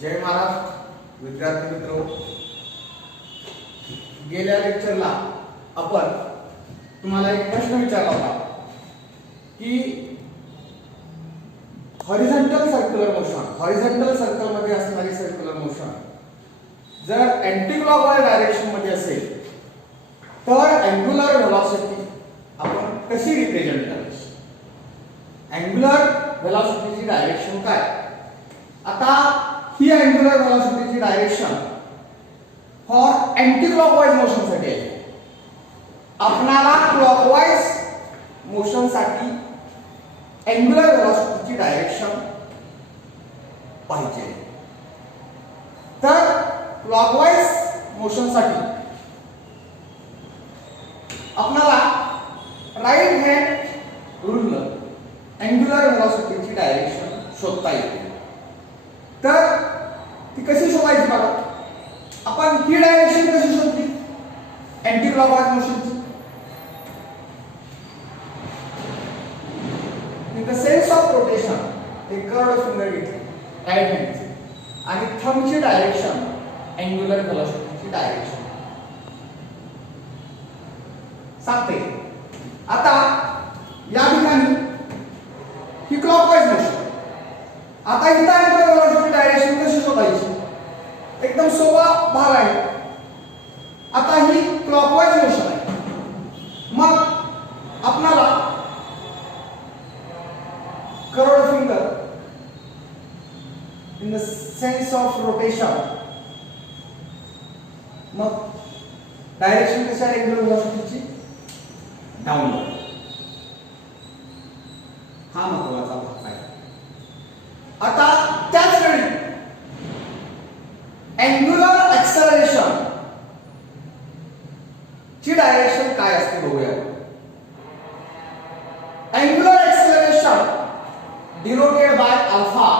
जय महाराज विद्यार्थी मित्रो, गेल्या लेक्चरला आपण तुम्हाला एक प्रश्न विचारला होता की हॉरिझॉन्टल सर्कल मध्ये असणारी सर्क्युलर मोशन जर अँटी क्लॉकवाइज डायरेक्शन मध्ये असेल तर अँग्युलर व्हेलॉसिटी आपण कशी रिप्रेझेंट करायची? अँग्युलर व्हेलॉसिटीची डायरेक्शन काय? आता ही अँग्युलर व्हेलॉसिटीची direction for anti clockwise motion साठी आहे. आपणाला क्लॉकवाइज मोशन साठी अँग्युलर व्हेलॉसिटीची डायरेक्शन पाहिजे. तर क्लॉकवाइज मोशन साठी आपणाला राईट हँड रूलर अँग्युलर व्हेलॉसिटीची डायरेक्शन शोधता येते. तर ती कशी शोधायची बघा. आपण ही डायरेक्शन कशी शोधली अँटी क्लॉकवाइज मोशनची? In the sense of rotation ते कर्व्ड फिंगर घेतली राईट हँडची आणि थंबची डायरेक्शन अँग्युलर व्हेलॉसिटीची डायरेक्शन सांगते. आता या ठिकाणी ही क्लॉकवाइज मोशन. आता इथं अँग्युलर व्हेलॉसिटी डायरेक्शन कशी शोधायची? एकदम सोपा भाग आहे. आता ही क्लॉकवाइज मोशन आहे. मग आपल्याला curved finger in the sense of rotation मग डायरेक्शन कशी आहे अँग्युलर व्हेलॉसिटीची? डाउनवर्ड. हा महत्वाचा भाग आहे. आता त्याच वेळी अँग्युलर ऍक्सेलरेशन ची डायरेक्शन काय असते बघूया. Angular acceleration denoted by alpha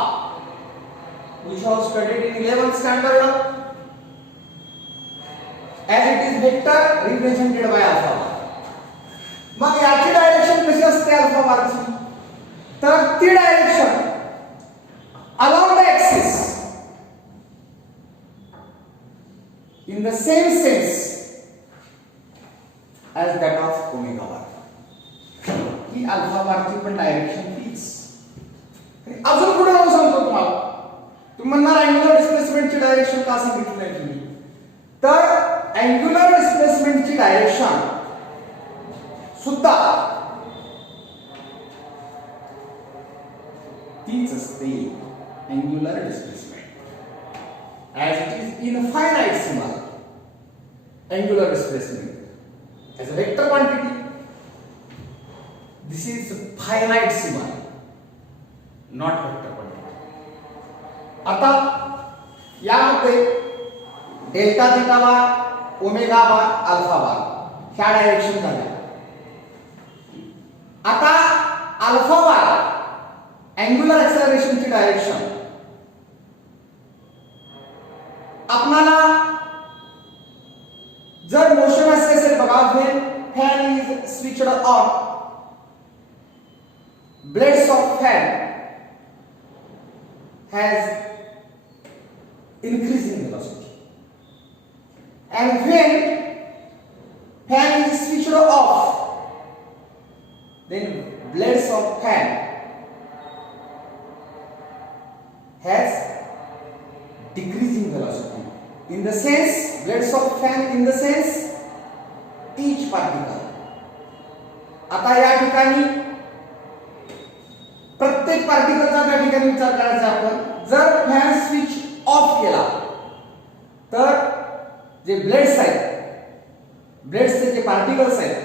which was studied in 11th standard as it is vector represented by alpha. मग याची डायरेक्शन कशी असते अल्फा बारची? तर ती direction along the axis in the same sense as that of omega bar. He alpha बारची पण direction तीच. अजून पुढे जाऊन सांगतो तुम्हाला. तुम्ही म्हणणार अँग्युलर डिस्प्लेसमेंटची डायरेक्शन का सांगितली नाही तुम्ही? तर अँग्युलर डिस्प्लेसमेंटची डायरेक्शन सुद्धा तीच असते. angular displacement as it is in a finite symbol. Angular displacement as a vector quantity, this is a finite symbol, not vector quantity. आता यामध्ये डेल्टा थीटा बार, ओमेगा बार, अल्फा बार ह्या डायरेक्शन झाल्या. आता alpha bar angular ऍक्सेलरेशनची direction आपणाला जर motion असेल बघा, when fan is switched on, blades of fan has increasing velocity, and when fan is switched off, then blades of fan has decreasing velocity. In the sense, blades of fan in the sense each particle. आता या ठिकाणी प्रत्येक पार्टिकलचा त्या ठिकाणी विचार करायचा आपण. जर फॅन स्विच ऑफ केला तर जे ब्लेड्स आहेत, ब्लेड्सचे जे पार्टिकल्स आहेत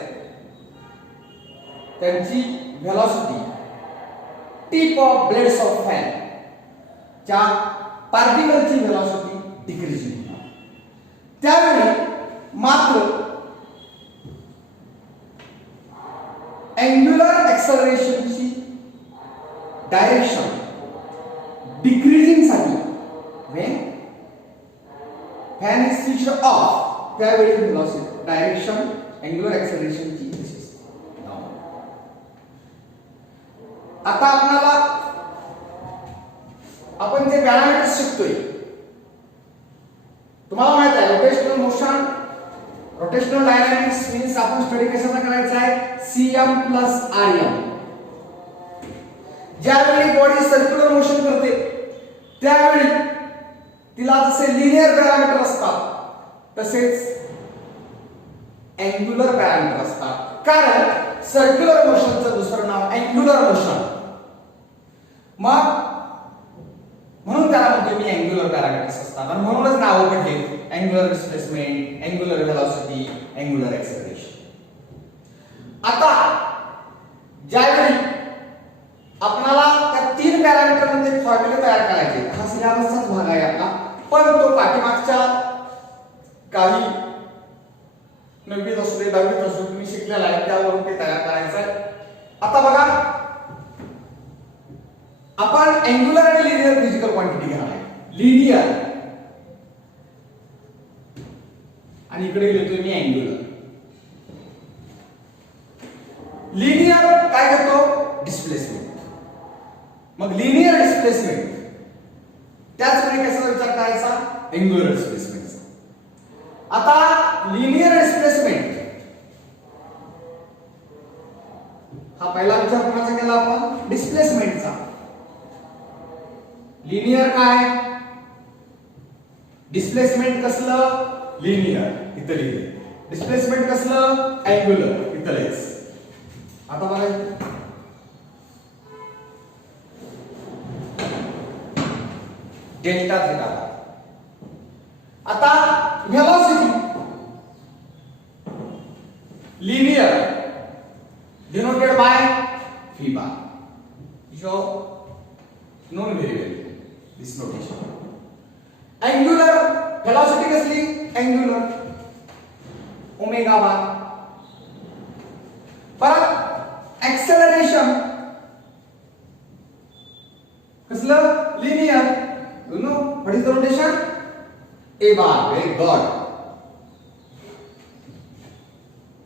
त्यांची velocity tip of blades of fan च्या पार्टिकलची व्हेलॉसिटी डिक्रीज होईल. त्यावेळी मात्र अँग्युलर ऍक्सेलरेशनची डायरेक्शन डिक्रीजिंग साठी when fan is switched off त्यावेळी व्हेलॉसिटी डायरेक्शन अँग्युलर ऍक्सेलरेशनची अशी असते. आता आपल्याला आपण जे पॅरामीटर्स शिकतोय तुम्हाला माहित आहे rotational motion, rotational dynamics means आपण स्टडी कशाचा करायचा आहे, सीएम प्लस आरएम. ज्यावेळी बॉडी सर्क्युलर मोशन करते त्यावेळी तिला जसे लिनियर पॅरामीटर असतात तसेच अँग्युलर पॅरामीटर असतात. कारण सर्क्युलर मोशनचं दुसरं नाव अँग्युलर मोशन. मग म्हणून त्याला म्हणतो मी अँग्युलर पॅरामीटर्स असतात आणि म्हणूनच नाव पडले angular displacement, angular velocity, angular acceleration. आता ज्यावेळी आपल्याला त्या तीन पॅरामीटर मध्ये फॉर्म्युले तयार करायचे, हा सिलेबसचाच भाग आहे आपला, पण तो पाठीमागच्या काही 9वीत असू दे 10वीत असू तुम्ही शिकलेला आहे त्यावरून ते तयार करायचं आहे. आता बघा आपण अँग्युलर आणि लिनियर फिजिकल क्वांटिटी घेणार आहे. लिनियर आणि इकडे घेतोय मी अँग्युलर. लिनियर काय घेतो, डिस्प्लेसमेंट. मग लिनियर डिस्प्लेसमेंट त्याच वेळी कशाचा विचार करायचा, अँग्युलर डिस्प्लेसमेंटचा. आता लिनियर डिस्प्लेसमेंट हा पहिला विचार कोणाचा केला आपण, डिस्प्लेसमेंटचा. लिनियर काय, डिस्प्लेसमेंट कसलं, लिनियर इथं लिहिलं. डिस्प्लेसमेंट कसलं, अँग्युलर इथं लिहायचं. आता बघा डेल्टा थीटा. आता velocity linear denoted by v bar. show known variable this notation. Angular velocity कसली, angular ओमेगा बार. परत acceleration कसलं, linear. You know what is the rotation, a bar. Very good.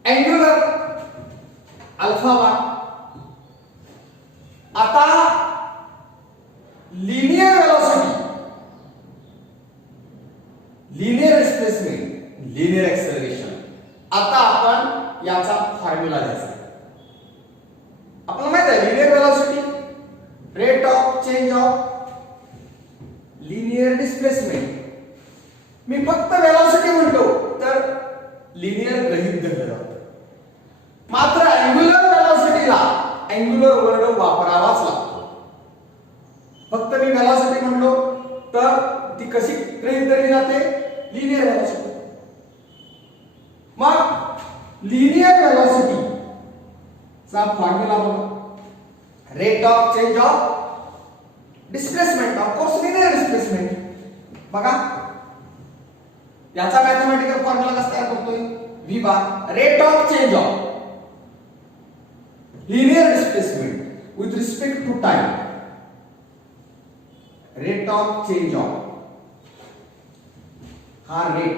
Angular alpha bar. आता linear velocity, linear displacement, linear acceleration. आता आपण याचा formula घ्यायचा. आपल्याला माहित आहे linear velocity rate of change of linear displacement. मी फक्त वेलोसिटी म्हणतो तर लिनियर गृहीत धरलं जातं. मात्र अँग्युलर वेलोसिटीला अँग्युलर वर्ड वापरावाच लागतो. फक्त मी वेलोसिटी म्हणलो तर ती कशी गृहीत धरली जाते, लिनियर वेलोसिटी. मग लिनियर वेलोसिटी चा फॉर्म्युला बघा, rate of change of displacement. Of course linear displacement. बघा याचा मॅथमॅटिकल फॉर्म्युला कसा तयार करतोय, v bar rate of change of linear displacement with respect to time. Rate of change of हा rate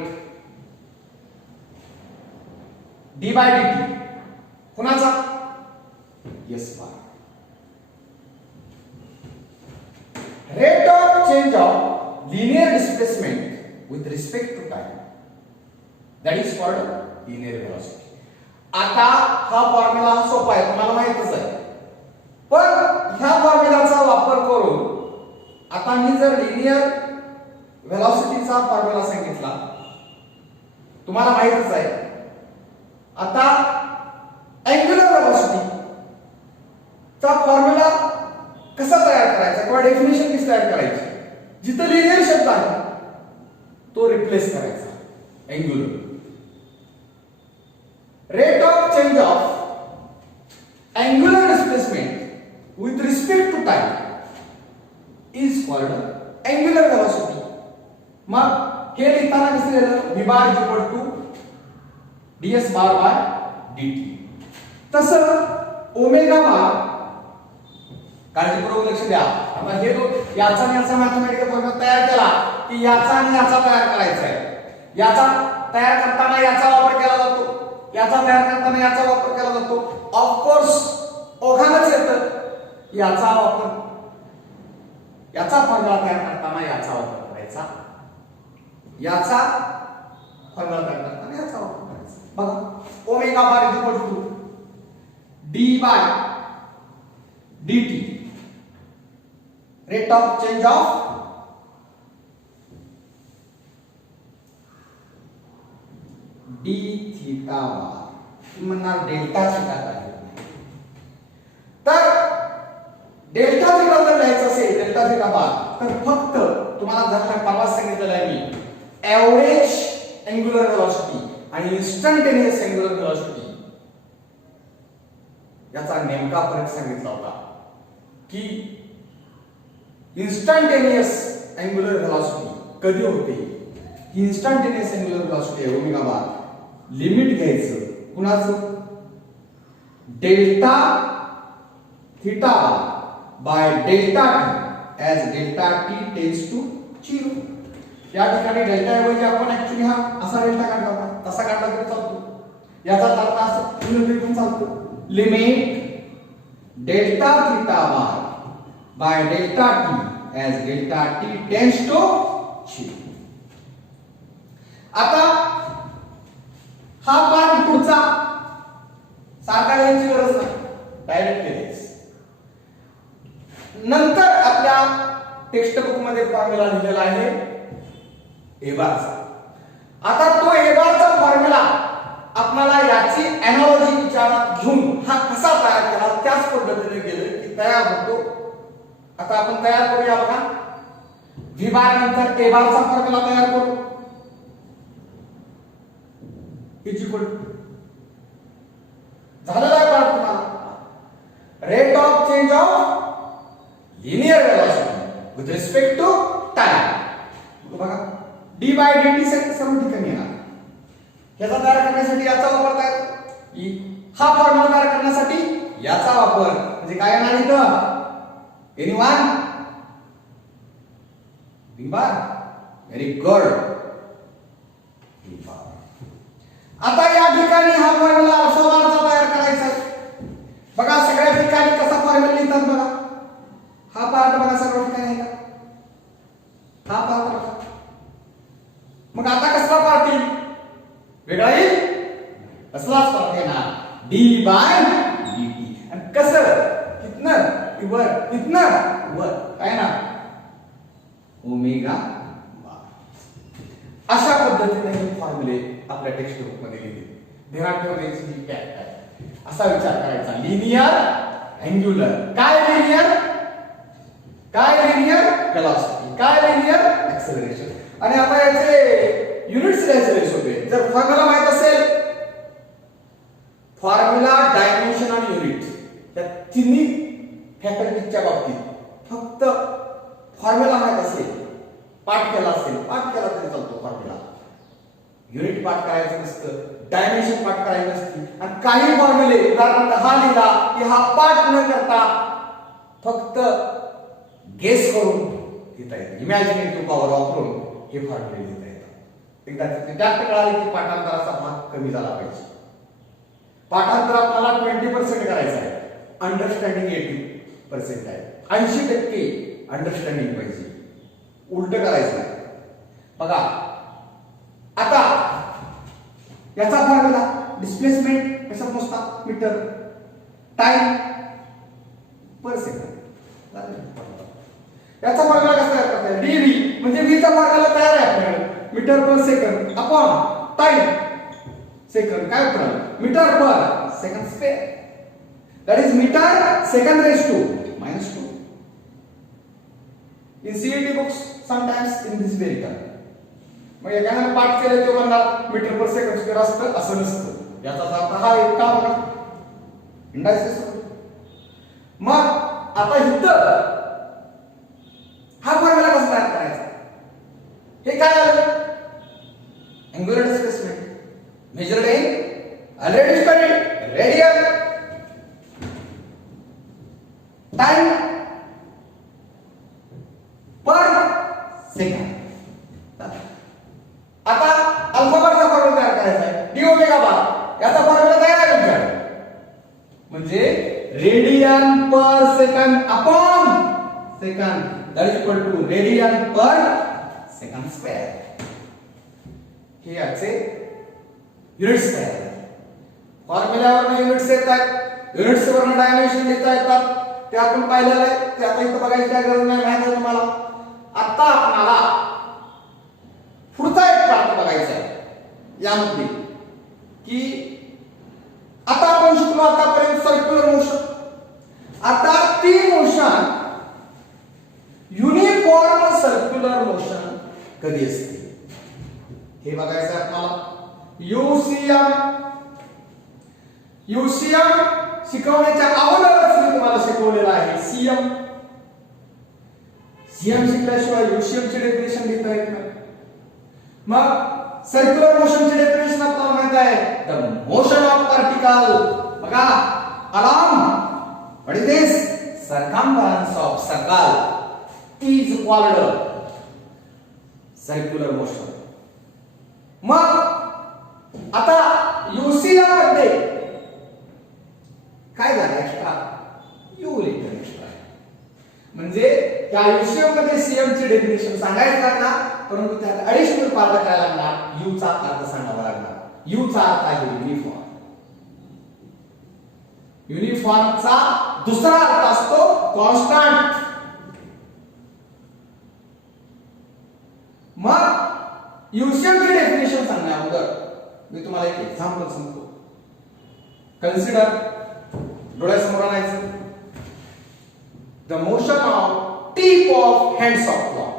d by dt कोणाचा, s bar. Rate of change of linear displacement with respect to time, that is called linear velocity. आता हा formula सोपा आहे, तुम्हाला माहितच आहे. पण ह्या फॉर्म्युलाचा वापर करून आता मी जर लिनियर वेलोसिटीचा फॉर्म्युला सांगितला, तुम्हाला माहितच आहे. आता अँग्युलर वेलोसिटी चा फॉर्म्युला कसा तयार करायचा किंवा डेफिनेशन कशी तयार करायची, जिथे लिनियर शब्द आहे तो रिप्लेस करायचा angular. Rate of change of angular displacement with respect to time is called angular velocity. मग हे लिहिताना कसं लिहिलं, v bar equal to ds bar by dt. तसं ओमेगा बार, काळजीपूर्वक लक्ष द्या. आता हे याचा आणि याचा मॅथमॅटिकल फॉर्म्युला तयार केला की याचा आणि याचा तयार करायचा आहे. याचा तयार करताना याचा वापर केला जातो, याचा तयार करताना याचा वापर केला जातो. ऑफ कोर्स ओघानच येतं याचा वापर, याचा फॉर्म्युला तयार करताना याचा वापर करायचा. याचा फॉर्म्युला तयार करता आणि याचा वापर करायचा. बघा omega bar equal to d by dt rate of change of d theta bar म्हणणार डेल्टा थीटा काय. तर डेल्टा थीटा जर लिहायचं असेल डेल्टा थीटा बार तर फक्त तुम्हाला जर परवाच सांगितलेलं आहे मी एव्हरेज अँग्युलर व्हेलॉसिटी आणि इन्स्टंटेनियस अँग्युलर व्हेलॉसिटी याचा नेमका फरक सांगितला होता की इन्स्टंटेनियस अँग्युलर व्हेलॉसिटी कधी होते. ही इन्स्टंटेनियस अँग्युलर व्हेलॉसिटी आहे ओमेगा बार. लिमिट घ्यायचं कुणाचं delta theta by delta t as delta t tends to 0. या ठिकाणी डेल्टा ऐवजी आपण ऍक्च्युअली हा असा डेल्टा काढला होता तसा काढला तरी चालतो. याचा अर्थ असं लिहिलं पण चालतो. Limit delta theta by delta t as delta t tends to 0. आता हा पार्ट पुढचा सारखा लिहायची गरज नाही डायरेक्ट केलेस. नंतर आपल्या टेक्स्ट बुक मध्ये फॉर्म्युला लिहिलेला आहे ए बारचा. आता तो ए बारचा फॉर्म्युला आपल्याला याची एनालॉजी विचारात घेऊन हा कसा तयार केला त्याच पद्धतीने गेले की तयार होतो. आता आपण तयार करूया बघा. व्ही बार नंतर ए बारचा फॉर्म्युला तयार करू. झालेला आहे पार्ट तुम्हाला. Rate of change of linear velocity with respect to time. बघा डी बाय dt सर्व ठिकाणी येणार. याचा तयार करण्यासाठी याचा वापर तयार हा फॉर्म्युला तयार करण्यासाठी याचा वापर म्हणजे काय येणार इथं एनीवन v बार. व्हेरी गुड v बार. आता या ठिकाणी हा फॉर्म्युला अल्फा बारचा तयार करायचा आहे. बघा सगळ्या ठिकाणी कसा फॉर्म्युला लिहितात बघा. हा पार्ट बघा सर्व ठिकाणी आहे का. हा पार्ट बघा. मग आता कसला पार्ट येईल वेगळा येईल कसलाच पार्ट येणार डी बाय dt. आणि कसं इथनं वर इथनं वर काय ना ओमेगा बार. अशा पद्धतीने हे फॉर्म्युले आपल्या टेक्स्ट बुक मध्ये लिहिले. ध्यानात ठेवण्याची ही टॅक्ट आहे. असा विचार करायचा लिनियर अँग्युलर काय लिनियर व्हेलॉसिटी काय लिनियर ऍक्सेलरेशन. आणि आता याचे युनिट्स लिहायचे सोपे. जर फॉर्म्युला माहित असेल फॉर्म्युला डायमेन्शन आणि युनिट या तिन्ही फॅकल्टीच्या बाबतीत फक्त फॉर्म्युला माहित असेल पाठ केला तरी चालतो. फॉर्म्युला युनिट पाठ करायचं नसतं डायमेन्शन पाठ करायचं नसतं. आणि काही फॉर्म्युले उदाहरणार्थ हा लिहिला की हा पाठ न करता फक्त गेस करून लिहिता येतं. इमॅजिनेटिव्ह पॉवर वापरून हे फॉर्म्युले लिहिता येतात. एकदा त्यात कळाले की पाठांतराचा भाग कमी झाला पाहिजे. पाठांतर आपल्याला 20% करायचं आहे. अंडरस्टँडिंग 80% आहे. 80% अंडरस्टँडिंग पाहिजे. उलट करायचं आहे. बघा आता याचा फॉर्म्युला डिस्प्लेसमेंट कशात मोजतात मीटर टाइम पर सेकंड. याचा फॉर्म्युला कसा तयार करता डीव्ही म्हणजे v चा फॉर्म्युला तयार आहे आपल्याकडे metre per second upon time second काय होतं metre per second square. That is metre second raise to -2. In CET books sometimes in this way written. मग एखाद्याने पाठ केले तो म्हणणार मीटर पर सेकंड स्क्वेअर असतं असं नसतं. याचा अर्थ हा एक का बघा इंडायसेस. मग आता इथं हा फॉर्म्युला कसा तयार करायचा हे काय आलं angular displacement measured in already studied radial time per second. आता अल्फा बारचा फॉर्म्युला तयार करायचा आहे डी ओमेगा बार. याचा फॉर्म्युला तयार आहे तुमच्याकडे म्हणजे radian per second upon second that is equal to radian per second square. हे याचे युनिट्स तयार आहेत. फॉर्म्युल्यावरून युनिट्स येतात, युनिट्स वरून डायमेन्शन लिहिता येतात. ते आपण पाहिलेलं आहे, ते आता इथं बघायची काय गरज नाही, माहिती आहे तुम्हाला. आता आपल्याला पुढचा एक पार्ट बघायचा आहे यामध्ये, की आता आपण शिकलो आतापर्यंत सर्क्युलर मोशन. आता ती मोशन युनिफॉर्म सर्क्युलर मोशन कधी असते हे बघायचं आहे आपल्याला. युसीएम शिकवण्याच्या अगोदरच मी तुम्हाला शिकवलेलं आहे सीएम. सीएम शिकल्याशिवाय युसीएम ची डेफिनेशन लिहिता येत नाही. मग सर्क्युलर मोशन ची डेफिनेशन आपल्याला माहित आहे, द मोशन ऑफ पार्टिकल. बघा, alarm what is this, circumference of circle is called circular motion. मग आता युसीएम मध्ये काय झालं एक्स्ट्रा, यू लिहिलं एक्स्ट्रा. म्हणजे त्या युसीएम मध्ये सीएम ची डेफिनेशन सांगायचं लागणार, परंतु त्यात ऍडिशनल पार्ट करायला लागणार, यू चा अर्थ सांगावा लागणार. यू चा अर्थ आहे युनिफॉर्म. युनिफॉर्मचा दुसरा अर्थ असतो कॉन्स्टंट. मग युसीएम ची डेफिनेशन सांगण्या अगोदर मी तुम्हाला एक एक्झाम्पल सांगतो. कन्सिडर, डोळ्यासमोर आणायचं, the motion of tip of hands of clock.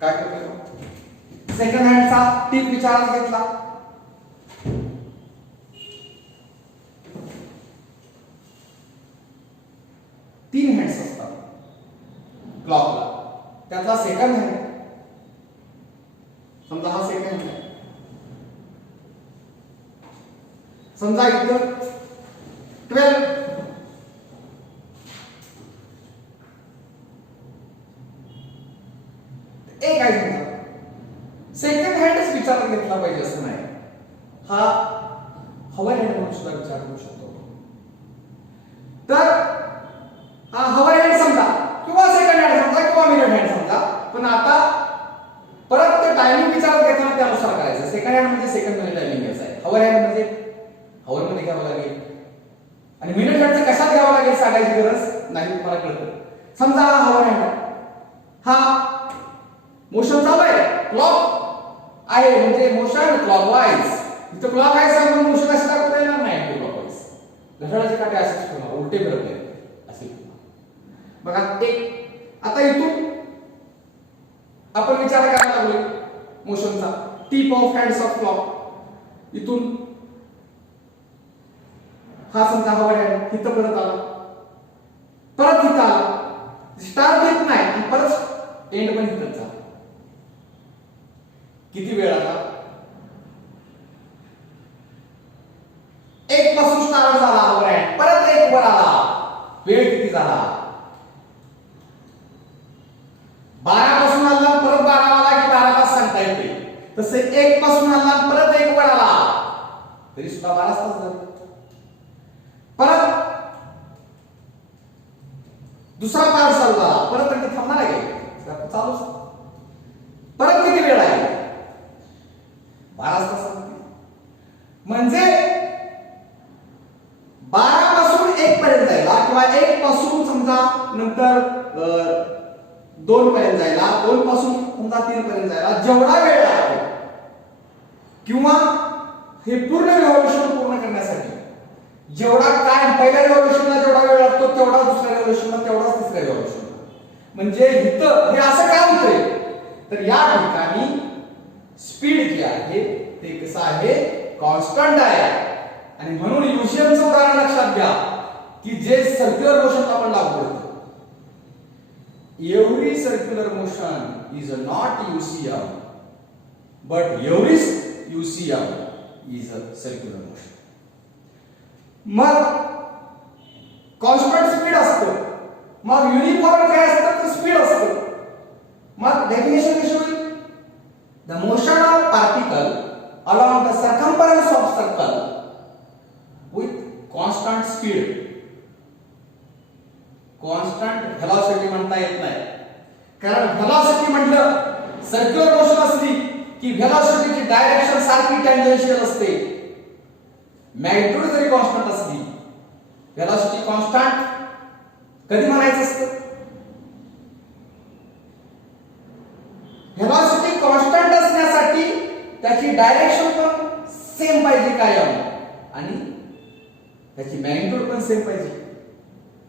काय करतो, सेकंड हँडचा टिप विचारात घेतला, तीन हँड्स असतात क्लॉकला, त्यातला सेकंड हँड समजा हा सेकंड हँड, समजा इथं 12 एक आहे समजा. सेकंड हँडच विचारात घेतला पाहिजे असं नाही, हा हवर हँड म्हणून सुद्धा विचार करू शकतो. तर हा हवर हँड समजा किंवा सेकंड हँड समजा किंवा मिरर हँड समजा, पण आता परत ते टायमिंग विचारात घेताना त्यानुसार करायचं. सेकंड हँड म्हणजे सेकंड मध्ये टायमिंग घ्यायचा आहे, हवर हँड म्हणजे हवर मध्ये घ्यावं लागेल, आणि मिनिट हँडचं कशात घ्यावं लागेल सांगायची गरज नाही, तुम्हाला कळतं. समजा हा हवर हँड, हा मोशन चालू आहे, क्लॉक आहे म्हणजे मोशन क्लॉकवाईज. इथं क्लॉक आहे सांग म्हणून मोशन असं दाखवता येणार नाही अँटी क्लॉकवाईज. घड्याळाचे काटे असेच ठेवणार, उलटे फिरवले असे. बघा एक, आता इथून आपण विचार करायला लागलो मोशनचा, tip of hands of clock. इथून हा समजा हवा हँड इथं परत आला, परत इथं आला, स्टार्ट घेत नाही आणि परत एंड पण इथंच झाला. किती वेळ आला, एक पासून स्टार्ट झाला हवा हँड, परत एक वर आला, वेळ किती झाला, 12 पासून आला परत 12 आला की 12 तास सांगता येते. तसे 1 पासून आला परत 1 वर आला तरी सुद्धा 12 तास झाले. परत दुसरा पार्ट चालू झाला, परत ते थांबणार आहे का, चालूच. परत किती वेळ आहे, 12 तास. म्हणजे 12 पासून 1 पर्यंत जायला किंवा 1 पासून समजा नंतर 2 पर्यंत जायला, 2 पासून समजा 3 पर्यंत जायला जेवढा वेळ लागतो, किंवा हे पूर्ण रिव्होल्यूशन पूर्ण करण्यासाठी जेवढा काय पहिल्या रिव्होल्यूशनला जेवढा वेळ लागतो तेवढा दुसऱ्या रिव्होल्यूशनला, तेवढाच तिसऱ्या रिव्होल्यूशनला. म्हणजे इथं हे असं काय होतंय, तर या ठिकाणी स्पीड जी आहे ते कसं आहे, कॉन्स्टंट आहे. आणि म्हणून युसीएमचं उदाहरण लक्षात घ्या की जे सर्क्युलर मोशन आपण लागू करतो. Every circular motion is not UCM, but every UCM is a circular motion. मग कॉन्स्टंट स्पीड असतं, मग युनिफॉर्म काय असतं, तर स्पीड असतं. मग डेफिनेशन कशी होईल, the motion of particle along the circumference of circle with constant speed. Constant velocity म्हणता येत नाही, कारण व्हेलॉसिटी म्हटलं सर्क्युलर मोशन असली की व्हेलॉसिटीची डायरेक्शन सारखी टँजेन्शियल असते. मॅग्निट्यूड जरी कॉन्स्टंट असली, व्हेलॉसिटी कॉन्स्टंट कधी म्हणायचं असतं? व्हेलॉसिटी कॉन्स्टंट असण्यासाठी त्याची डायरेक्शन पण सेम पाहिजे कायम आणि त्याची मॅग्निट्यूड पण सेम पाहिजे.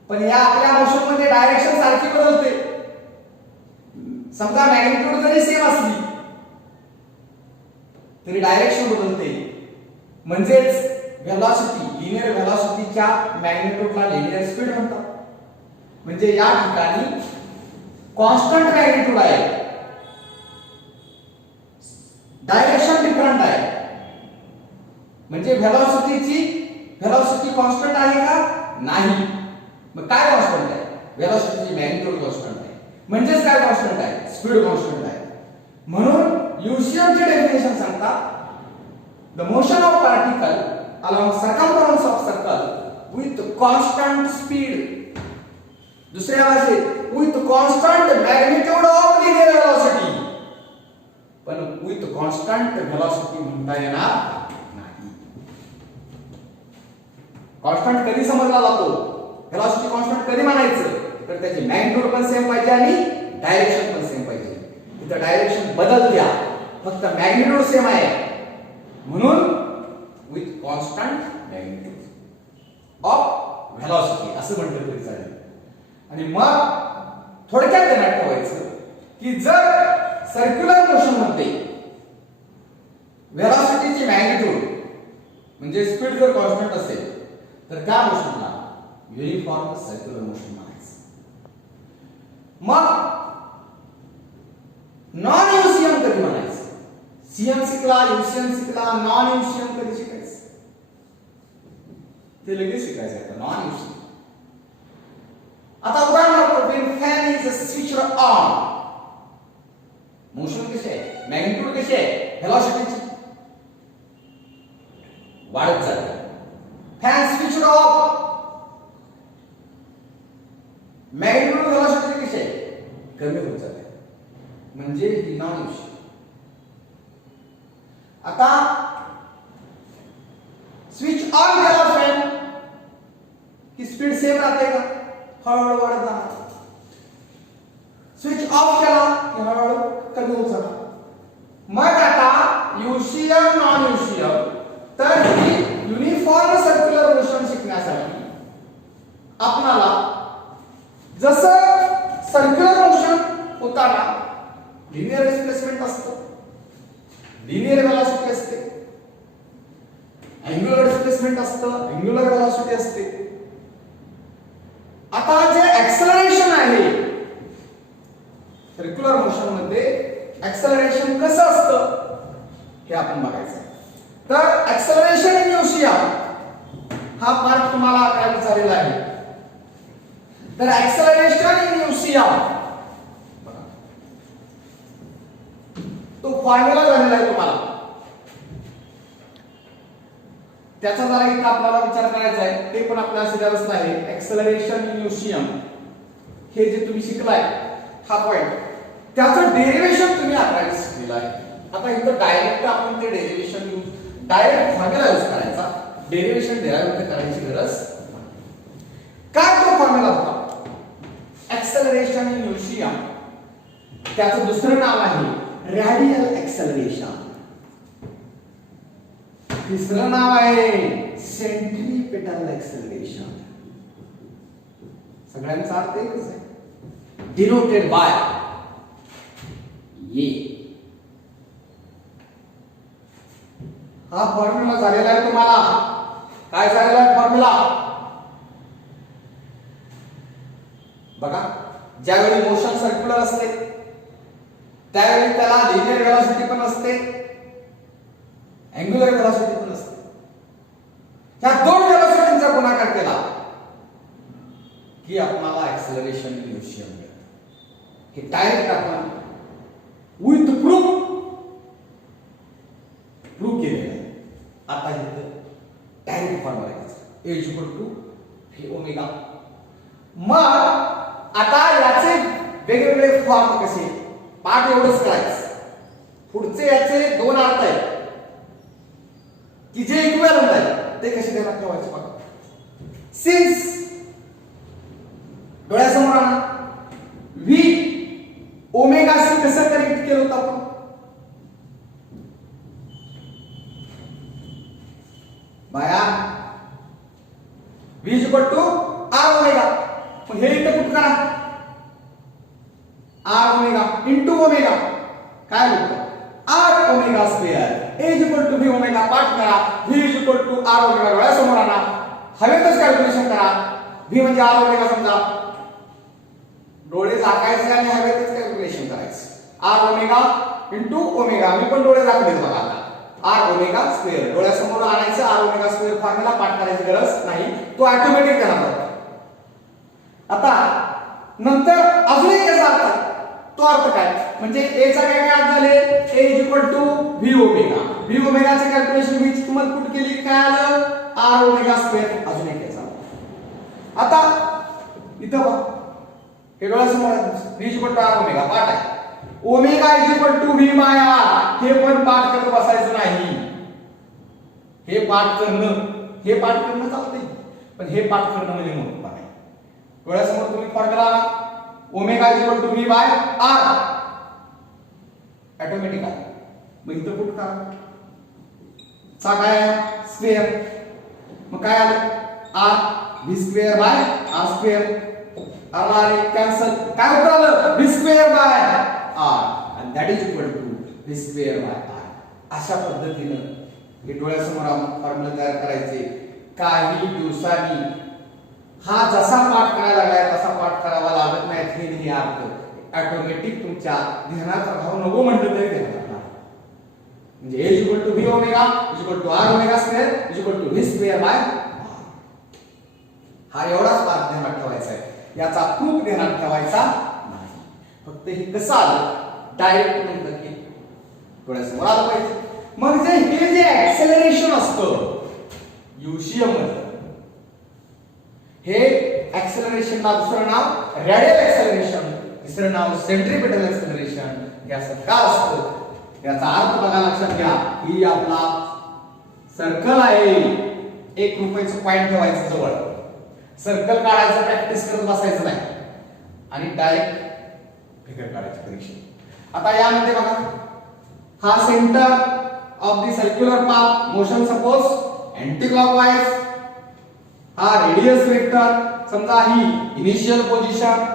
पण या आपल्या मोशन मध्ये डायरेक्शन सारखी बदलते. समजा मॅग्निट्यूड जरी सेम असली तरी डायरेक्शन बदलते. म्हणजेच व्हेलॉसिटी, लिनियर व्हेलॉसिटीच्या मॅग्निट्यूडला लिनियर स्पीड म्हणतात. म्हणजे या ठिकाणी कॉन्स्टंट मॅग्निट्यूड आहे, डायरेक्शन डिफरंट आहे. म्हणजे व्हेलॉसिटी कॉन्स्टंट आहे का? नाही. मग काय कॉन्स्टंट आहे? व्हेलॉसिटीची मॅग्निट्यूड कॉन्स्टंट आहे. म्हणजेच काय कॉन्स्टंट आहे? स्पीड कॉन्स्टंट आहे. म्हणून यूसीएम ची डेफिनेशन सांगता, the motion of particle along circumference of circle with constant speed. दुसऱ्या भाषेत with constant magnitude of linear velocity. पण with constant velocity म्हणता येणार नाही. कॉन्स्टंट कधी समजला जातो? व्हेलॉसिटी कॉन्स्टंट कधी म्हणायचं? तर त्याची मॅग्निट्यूड पण सेम पाहिजे आणि डायरेक्शन पण सेम पाहिजे. इथं डायरेक्शन बदलत्या, फक्त मॅग्निट्यूड सेम आहे. म्हणून with constant magnitude of velocity असं म्हटलं तरी चालेल. आणि मग थोडक्यात ध्यानात ठेवायचं की जर सर्क्युलर मोशन मध्ये व्हेलॉसिटीची मॅग्निट्यूड म्हणजे स्पीड जर कॉन्स्टंट असेल तर त्या मोशनला युनिफॉर्म सर्क्युलर मोशन म्हणायचं. मग नॉन यूसीएम कधी म्हणायचं? सीएम शिकला, यूसीएम शिकला, नॉन यूसीएम कधी शिकायचं? ते लगेच शिकायचं आहे. Non UCM. आता उदाहरणार्थ when fan is switched on, motion कशी आहे? मॅग्निट्यूड कशी आहे? व्हेलॉसिटीची वाढत जाते. Fan switch off, magnitude velocity कशी आहे? कमी होत जाते. म्हणजे ही नॉन यूसीएम. आता स्विच ऑन केला फॅन की स्पीड सेम राहते का? हळूहळू वाढत जाणार. स्विच ऑफ केला की हळूहळू कमी होत जाणार. मग आता यूसीएम नॉन यूसीएम, तर ही युनिफॉर्म सर्क्युलर मोशन शिकण्यासाठी आपल्याला जसं सर्क्युलर मोशन होताना लिनियर डिस्प्लेसमेंट असतं, लिनियर व्हेलॉसिटी असते, अँग्युलर डिस्प्लेसमेंट असतं, अँग्युलर व्हेलॉसिटी असते. आता जे ऍक्सेलरेशन आहे सर्क्युलर मोशन मध्ये, ऍक्सेलरेशन कसं असतं हे आपण बघायचं. तर ऍक्सेलरेशन इन यूसीएम हा पार्ट तुम्हाला अकरावीत झालेला आहे. तर ऍक्सेलरेशन इन यूसीएम तो फॉर्म्युला झालेला आहे तुम्हाला. त्याचा जरा एक आपल्याला विचार करायचा आहे, ते पण आपल्या सिलेबसला आहे. ऍक्सेलरेशन इन यूसीएम हे जे तुम्ही शिकलाय हा पॉइंट, त्याचं डेरिव्हेशन तुम्ही अकरावीत शिकलेलं आहे. आता इथं डायरेक्ट आपण ते डेरिव्हेशन डायरेक्ट फॉर्म्युला यूज करायचा, डेरिव्हेशन डेराइव्ह करायची गरज काय. तो फॉर्म्युला होता ऍक्सेलरेशन इन यूसीएम, त्याचं दुसरं नाव आहे रॅडियल ऍक्सेलरेशन, तिसरं नाव आहे सेंट्रीपेटल ऍक्सेलरेशन. सगळ्यांचा अर्थ एकच आहे, डिनोटेड बाय ये. हा फॉर्म्युला झालेला आहे तुम्हाला. काय झालेला आहे फॉर्म्युला? बघा, ज्यावेळी मोशन सर्क्युलर असते त्यावेळी त्याला लिनियर व्हेलॉसिटी पण असते, अँग्युलर व्हेलॉसिटी पण असते. ह्या दोन व्हेलॉसिटींचा गुणाकार केला की आपल्याला ऍक्सेलरेशन इन यूसीएम मिळतं. हे डायरेक्ट आपण विथ प्रूफ केलेलं आहे. आता इथं डायरेक्ट फॉर्म्युला घ्यायचा, ए इक्वल टू व्ही ओमेगा. मग आता याचे वेगवेगळे फॉर्म कसे, पाठ एवढंच करायचं. पुढचे याचे दोन अर्थ आहेत की जे इक्विव्हॅलंट आहेत ते कसे ध्यानात ठेवायचे बघा. सिन्स डोळ्यासमोर आणा व्ही ओमेगा सी कसं कनेक्ट केलं होतं आपण via v is equal to r omega. मग हे इथं कुठं करा आर ओमेगा इंटू ओमेगा काय होतं r omega square a is equal to V omega पाठ करा v is equal to r omega डोळ्यासमोर आणा हवेतच कॅल्क्युलेशन करा. व्ही म्हणजे आर ओमेगा समजा डोळे झाकायचे आणि हवेतच कॅल्क्युलेशन करायचं आर ओमेगा इंटू ओमेगा. मी पण डोळे झाकलेत बघा आता आर ओमेगा स्क्वेअर डोळ्यासमोर आणायचं आर ओमेगा स्क्वेअर फॉर्म्युला पाठ करायची गरज नाही तो ऑटोमॅटिक करणार. आता नंतर अजून एक याचा अर्थ तो अर्थ काय म्हणजे ए चा काय अर्थ झाले A is equal to V omega V ओमेगाचे कॅल्क्युलेशन व्ही ची किंमत कुठे केली काय आलं आर ओमेगा स्क्वेअर. अजून एक याचा आता इथं बघा हे डोळ्यासमोर v is equal to r omega पाठ आहे omega is equal to v by r हे पण पाठ करत बसायचं नाही. हे पाठ करणं चालतंय पण हे पाठ करणं म्हणजे मोठं आहे. डोळ्यासमोर तुम्ही formula omega is equal to v by r automatic आहे. मग इथं पुट करा चा काय स्क्वेअर मग काय आलं r v square by r square r cancel काय होतं आलं v square by r and that is equal to v square by r. अशा पद्धतीनं हे डोळ्यासमोर फॉर्म्युला तयार करायचे. काही दिवसांनी हा जसा पाठ करायला लागलाय तसा पाठ करावा लागत नाही हे अर्थ ऑटोमॅटिक तुमच्या ध्यानात राहू नको म्हटलं तरी ध्यानात राहणार. म्हणजे a equal to v omega equal to r omega square equal to v square by हा एवढाच पाठ ध्यानात ठेवायचा आहे. याचा प्रूफ ध्यानात ठेवायचा नाही. फक्त हे कसं आलं डायरेक्ट नंतर की डोळ्यासमोर आलं पाहिजे. मग हे जे ऍक्सेलरेशन असतं युशियम मध्ये हे ऍक्सेलरेशनला दुसरं नाव रेडियल ऍक्सेलरेशन तिसरं नाव सेंट्रिपेटल ऍक्सेलरेशन. हे असं का असतं याचा अर्थ बघा लक्षात घ्या. ही आपला सर्कल आहे 1 रुपयाचं पॉइंट ठेवायचं जवळ सर्कल काढायचं प्रॅक्टिस करत बसायचं नाही आणि डायरेक्ट फिगर काढायची परीक्षा. आता यामध्ये बघा हा centre of the circular path motion suppose anti clockwise हा रेडियस वेक्टर समजा ही initial position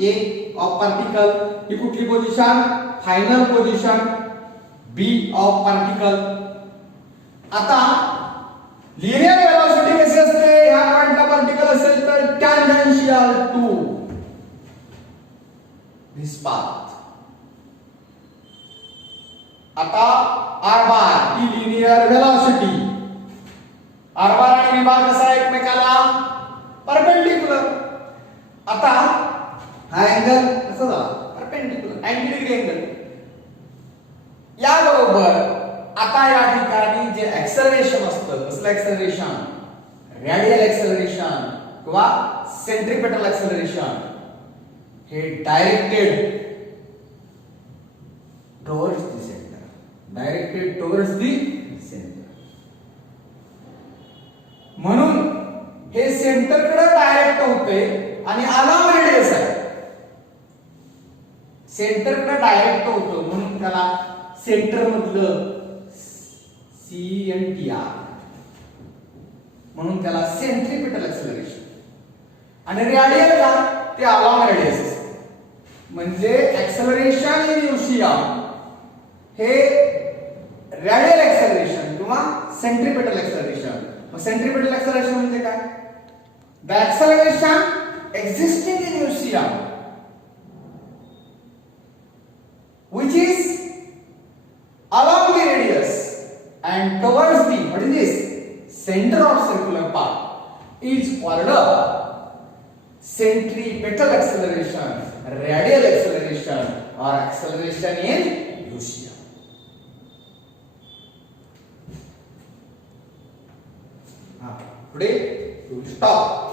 A of particle ही कुठली position final position B of particle. आता लिनियर वेलोसिटी कशी असते ह्या पॉइंटला पार्टिकल असेल तर टॅन्जेन्शियल टू धिस पाथ. आता आर बार ही लिनियर वेलोसिटी आर बार आणि व्ही बार कसा एकमेकाला परपेंडिक्युलर. आता हा अँगल कसा झाला परपेंडिक्युलर 90 डिग्री अँगल. या बरोबर आता या ठिकाणी जे ऍक्सेलरेशन असतं कसलं ऍक्सेलरेशन रेडियल ऍक्सेलरेशन किंवा सेंट्रिपेटल ऍक्सेलरेशन हे directed towards the centre directed towards the centre. म्हणून हे सेंटरकडे डायरेक्ट होते आणि अलाव रेडियस आहे सेंटरकडे डायरेक्ट होतो म्हणून त्याला सेंटर मधलं CNTR म्हणून त्याला सेंट्रिपेटल ऍक्सेलरेशन. आणि रेडियल का ते अलाव रेडियस असते. म्हणजे ऍक्सेलरेशन इन युशियम हे रेडियल ऍक्सेलरेशन किंवा सेंट्रिपेटल ऍक्सेलरेशन. मग सेंट्रिपेटल ऍक्सेलरेशन म्हणजे काय the acceleration existing in UCM which is along the radius and towards the what is this center of circular path is called centripetal acceleration, radial acceleration or acceleration in Lucian. Today we will stop.